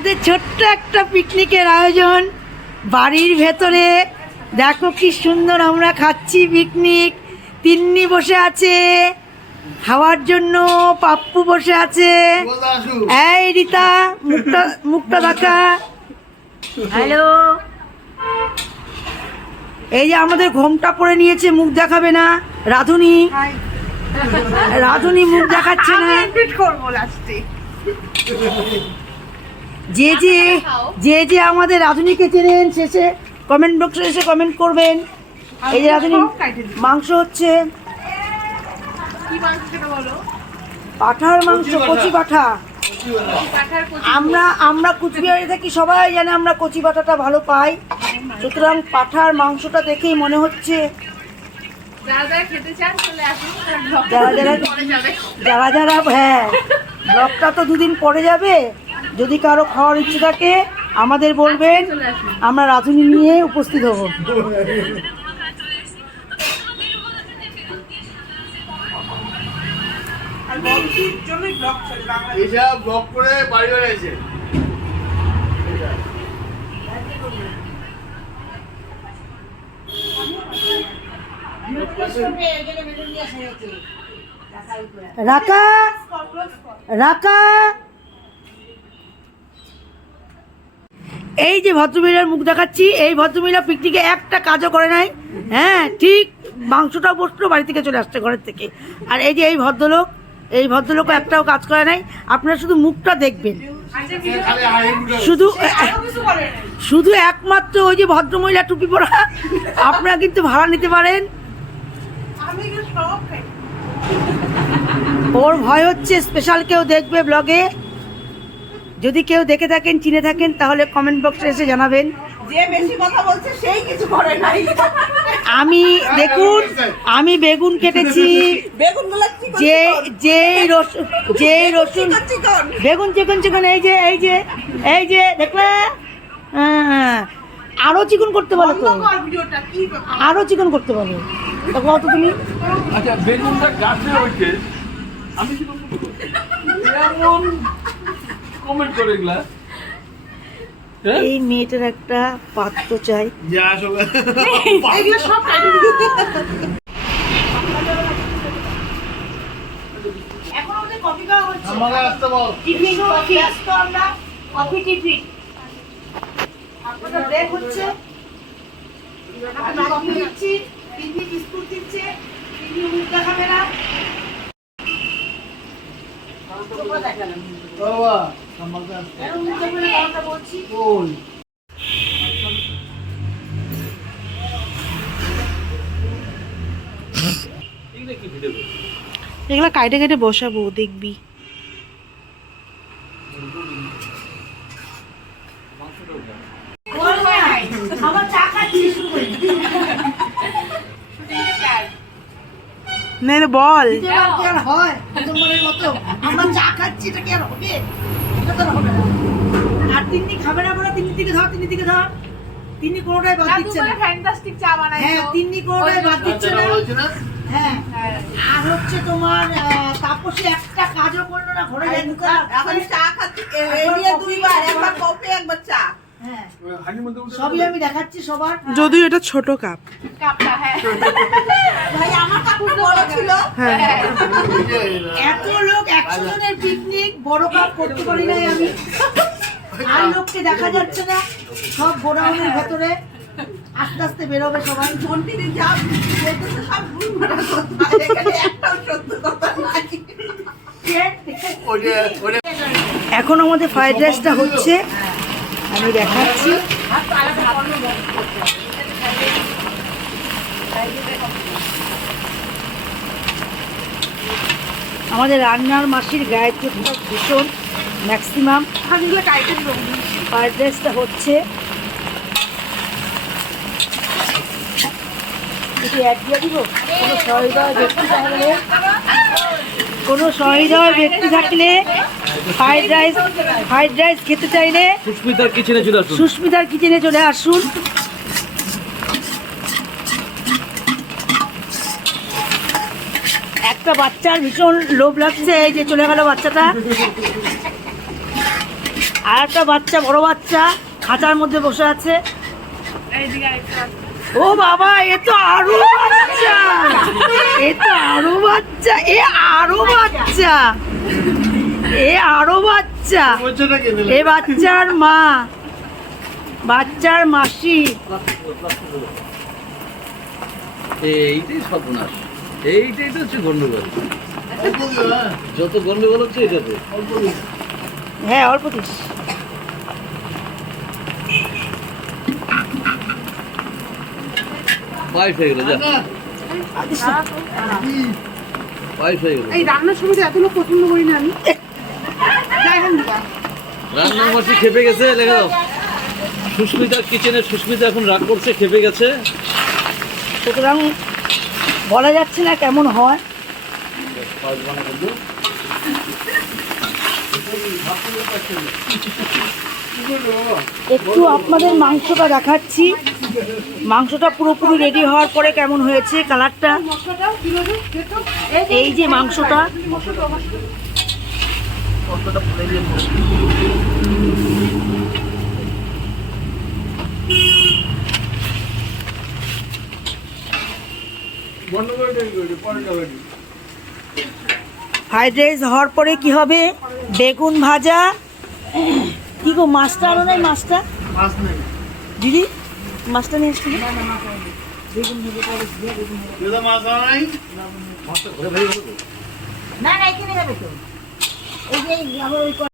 আমাদের ছোট্ট একটা পিকনিকের আয়োজন। বাড়ির ভেতরে দেখো কি সুন্দর আমরা খাচ্ছি পিকনিক। তিন্নি বসে আছে। খাওয়ার জন্য পাপ্পু বসে আছে। এই রিতা মুখটা মুখটা দেখা। হ্যালো। এই যে আমাদের ঘোমটা পরে নিয়েছে মুখ দেখাবে না। রাধুনি। রাধুনি মুখ দেখাচ্ছে না। যে যে যে যে আমাদের রাধুনিকে চেনেন শেষে কমেন্ট বক্সে এসে কমেন্ট করবেন। এই যে রাধুনি মাংস হচ্ছে পাঠার মাংস কচি পাঠা। আমরা আমরা কুচবিহারে থাকি সবাই জানে আমরা কচি পাঠাটা ভালো পাই। সুতরাং পাঠার মাংসটা দেখেই মনে হচ্ছে যারা যারা হ্যাঁ ব্লগটা তো দুদিন পরে যাবে। যদি কারও খাওয়ার ইচ্ছে থাকে আমাদের বলবেন আমরা রাঁধুনি নিয়ে উপস্থিত হব। রাকা রাকা এই যে ভদ্রমহিলার মুখ দেখাচ্ছি, এই ভদ্রমহিলা পিকনিকে একটা কাজও করে নাই। হ্যাঁ ঠিক মাংসটাও বসল বাড়ি থেকে চলে আসছে ঘরের থেকে। আর এই যে এই ভদ্রলোক এই ভদ্রলোক একটাও কাজ করে নাই। আপনারা শুধু মুখটা দেখবেন। শুধু শুধু একমাত্র ওই যে ভদ্রমহিলা টুপি পরা, আপনারা কিন্তু ভাড়া নিতে পারেন। ওর ভয় হচ্ছে স্পেশাল কেউ দেখবে ব্লগে যদি কেউ দেখে থাকেন চিনে থাকেন তাহলে কমেন্ট বক্সে এসে জানাবেন। যে বেশি কথা বলছে সেই কিছু করে নাই। আমি দেখুন আমি বেগুন কেটেছি। বেগুন চিকন যে যে রসুন যে রসুন বেগুন চিকন চিকন এই যে এই যে এই যে দেখলে? হ্যাঁ। আরও চিকন করতে বলো তো। ভিডিওটা কি ব্যাপার? আরও চিকন করতে বলো। তো কত তুমি। আচ্ছা বেগুনটা গাছে হইতে আমি কি বলব কমেন্ট করে এগুলা। হ্যাঁ? এই মেয়েটার একটা পাত্র চাই। দিচ্ছি বিস্কুট দিচ্ছে মুখ দেখাবে না চোখটা দেখালাম বাবা আমাকে আসতে কেন মুখ দেখাবে না কথাটা বলছি ওই এগুলা কাইটে কেটে বসাবো দেখবি। আমার চা খাচ্ছি শুরু করি নে নে, বল। আর হয়? প্রথমবারের মতো। আমরা চা খাচ্ছি এটা কি আর হবে? এটা তো হবে না। আর তিন্নি খাবে না বলে তিন্নি দিকে ধর তিন্নি দিকে ধর। তিন্নি কোনোটাই বাদ দিচ্ছে না। ফ্যান্টাস্টিক চা বানাইছো হ্যাঁ তিন্নি কোনোটাই বাদ দিচ্ছে না। হ্যাঁ। আর হচ্ছে তোমার আহ, তাপসী একটা কাজও করল না ঘরে এখন চা খাচ্ছি এ- এই নিয়ে দুইবার একবার কফি একবার চা। হ্যাঁ। সবই আমি দেখাচ্ছি সবার। যদিও এটা ছোট কাপ। কাপটা হ্যাঁ। ভাই আমার কাপড় বড় ছিল। হ্যাঁ। এত লোক একশো জনের পিকনিক বড় কাপ করতে পারি নাই আমি। আর লোককে দেখা যাচ্ছে না। সব গোডাউনের ভেতরে আস্তে আস্তে বেরোবে সবাই। মন্ত্রী যা সব ভুল একটাও সত্য কথা নাই। এখন আমাদের ফ্রাইড রাইসটা হচ্ছে। আমি দেখাচ্ছি। আমাদের রান্নার মাসির গায়ত্রীটা ভীষণ ম্যাক্সিমাম ফ্রাইড হচ্ছে কোনো সহৃদয় ব্যক্তি থাকলে ফ্রাইড রাইস ফ্রাইড রাইস খেতে চাইলে সুস্মিতার কিচেনে চলে আসুন। সুস্মিতার কিচেনে চলে আসুন। একটা বাচ্চার ভীষণ লোভ লাগছে এই যে চলে গেল বাচ্চাটা। আর একটা বাচ্চা বড় বাচ্চা খাঁচার মধ্যে বসে আছে। ও বাবা এ তো আরও বাচ্চা! এ তো আরও বাচ্চা এ আরও বাচ্চা! এ আরও বাচ্চা। এ বাচ্চার মা। বাচ্চার মাসি। এইটাই সর্বনাশ। এইটাই তো হচ্ছে গন্ডগোল হ্যাঁ, যত গন্ডগোল হচ্ছে এটাতে। হ্যাঁ অল্প দিস। পায়েস হয়ে গেল যা। পায়েস হয়ে গেল। এই রান্নার সময় এত লোক পছন্দ করি না আমি। যাই হোক না। মাসি খেপে গেছে লেখা দাও সুস্মিতা কিচেনে সুস্মিতা এখন রাগ করছে, খেপে গেছে। সুতরাং বলা যাচ্ছে না কেমন হয়। একটু আপনাদের মাংসটা দেখাচ্ছি। মাংসটা পুরোপুরি রেডি হওয়ার পরে কেমন হয়েছে কালারটা এই যে মাংসটা। ফ্রাইড রাইস হওয়ার পরে কি হবে? বেগুন ভাজা। কি গো মাছটা আনো নাই মাছটা? দিদি মাছটা নিয়ে এসছি দিদা মাছ আনা নাই? না না এখানে যাবে তো। এই যে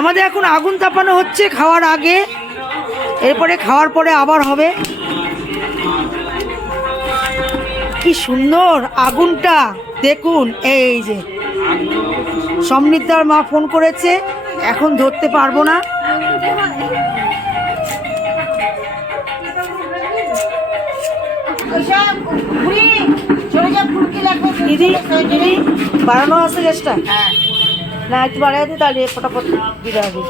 আমাদের এখন আগুন তাপানো হচ্ছে খাওয়ার আগে। এরপরে খাওয়ার পরে আবার হবে। কি সুন্দর আগুনটা। দেখুন এই যে। সমৃদ্ধার মা ফোন করেছে এখন ধরতে পারব না। দিদি দিদি বাড়ানো আছে গ্যাসটা? না একটু বাড়াই দিই তাহলে ফটাফট হবে।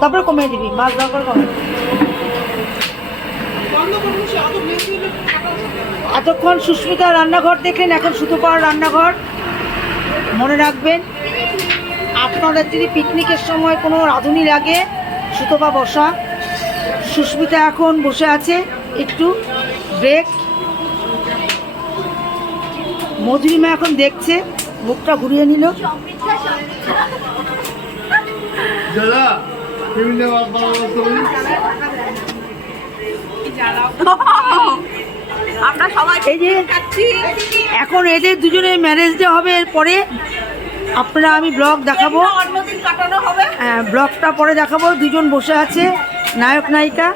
তারপরে কমিয়ে দিবি, মাছ দরকার কমে এতক্ষণ সুস্মিতা রান্নাঘর দেখলেন, এখন সুতোপাড়ার রান্নাঘর। মনে রাখবেন, আপনাদের যদি পিকনিকের সময় কোনো রাঁধুনি লাগে, সুতোপা বসা। সুস্মিতা এখন বসে আছে, একটু ব্রেক মধুরিমা এখন দেখছে, মুখটা ঘুরিয়ে নিল। দাদা। আমরা সবাই এই যে এখন এদের দুজনে ম্যারেজ ডে হবে এরপরে আপনারা আমি ব্লগ দেখাবো। অন্যদিন কাটানো হবে। হ্যাঁ, ব্লগটা পরে দেখাবো। দুজন বসে আছে নায়ক নায়িকা।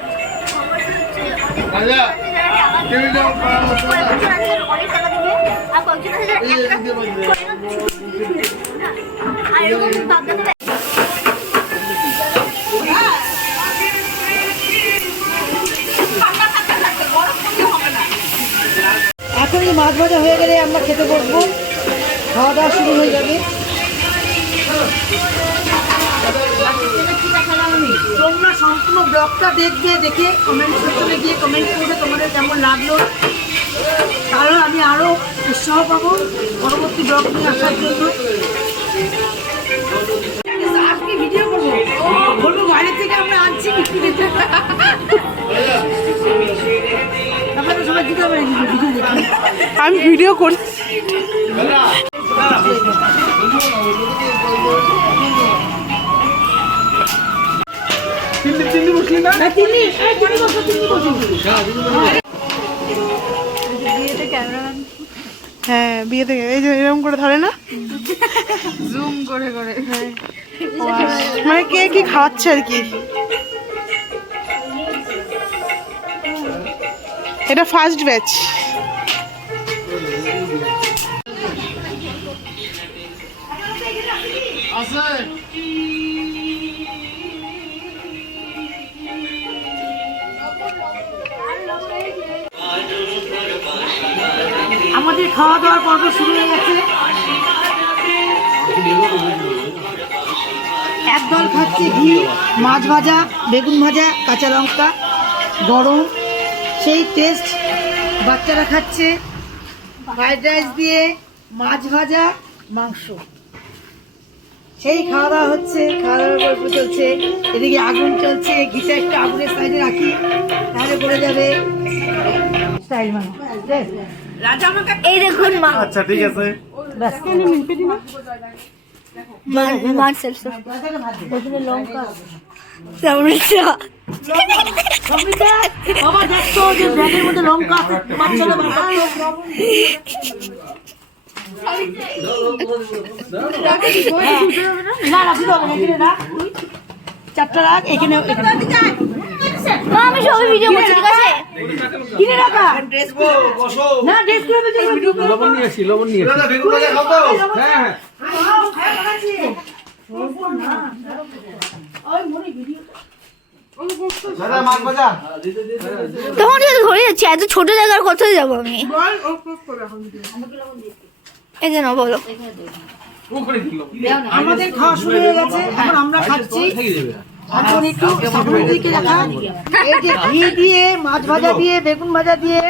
করি। এই মাছ ভাজা হয়ে গেলে আমরা খেতে বসবো খাওয়া দাওয়া শুরু হয়ে যাবে তোমরা সম্পূর্ণ ব্লগটা দেখবে, দেখে কমেন্ট সেকশনে গিয়ে কমেন্ট করবে তোমাদের কেমন লাগল উৎসাহ পাবো পরবর্তী ব্লগ নিয়ে আসার জন্য। আজকে ভিডিও করব। বলব বাইরে থেকে আমরা আনছি। ভিডিও আমি ভিডিও করছি না? তিনি বসো তিনি বসো। হ্যাঁ বিয়ে থেকে এই যে এরকম করে ধরে না? জুম করে করে মানে কে কি খাওয়াচ্ছে আর কি? এটা ফার্স্ট ব্যাচ আছে খাওয়া দাওয়ার পর্ব শুরু হয়ে গেছে। একদল খাচ্ছে ঘি মাছ ভাজা বেগুন ভাজা কাঁচা লঙ্কা গরম। সেই টেস্ট বাচ্চারা খাচ্ছে। ফ্রাইড রাইস দিয়ে মাছ ভাজা মাংস। সেই খাওয়া দাওয়া হচ্ছে খাওয়া দাওয়ার গল্প চলছে। এদিকে আগুন চলছে ঘিটা একটু আগুনের সাইডে রাখি তাহলে পড়ে যাবে। স্টাইল মানে এই দেখুন মা আচ্ছা ঠিক আছে ব্যাস মার্সেল এখানে লঙ্কা টমেটো অমৃতা, বাবা দেখতো যে ব্যাগের মধ্যে লঙ্কা আছে বাচ্চারা বার করতো। না রাখি হবে না এখানে রাখ তুই। চারটা রাখ এখানে এখানে মা আমি সবাই ভিডিও করছি ঠিক আছে? কিনে রাখা। না ড্রেস করে বেঁচে লবণ নিয়ে আসি লবণ নিয়ে আসি বেগুন খাব হ্যাঁ হ্যাঁ দাদা মাছ ভাজা। তখন তো ধরে যাচ্ছে এত ছোট জায়গার কোথায় যাব আমি? এই যে না বলো। আমাদের খাওয়া শুরু হয়ে গেছে এখন আমরা খাচ্ছি। এখন একটু সামনের দিকে রাখা। এই যে ঘি দিয়ে মাছ ভাজা দিয়ে বেগুন ভাজা দিয়ে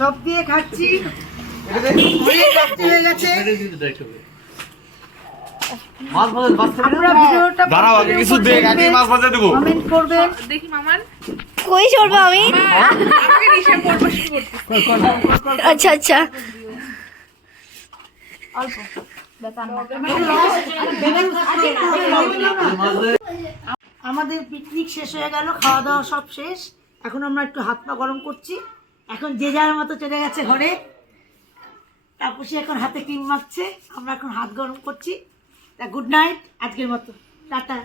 সব দিয়ে খাচ্ছি। হয়ে গেছে। মাছ ভাজা বাঁচতে আপনারা ভিডিওটা দাঁড়াও আগে কিছু দেখ আগে মাছ ভাজা দেবো। কমেন্ট করবেন। দেখি কই চলবো আমি? আচ্ছা আচ্ছা। আমাদের পিকনিক শেষ হয়ে গেল খাওয়া দাওয়া সব শেষ। এখন আমরা একটু হাত পা গরম করছি। এখন যে যার মতো চলে গেছে ঘরে। তাপসী এখন হাতে ক্রিম মাখছে আমরা এখন হাত গরম করছি। তা গুড নাইট আজকের মতো। টাটা।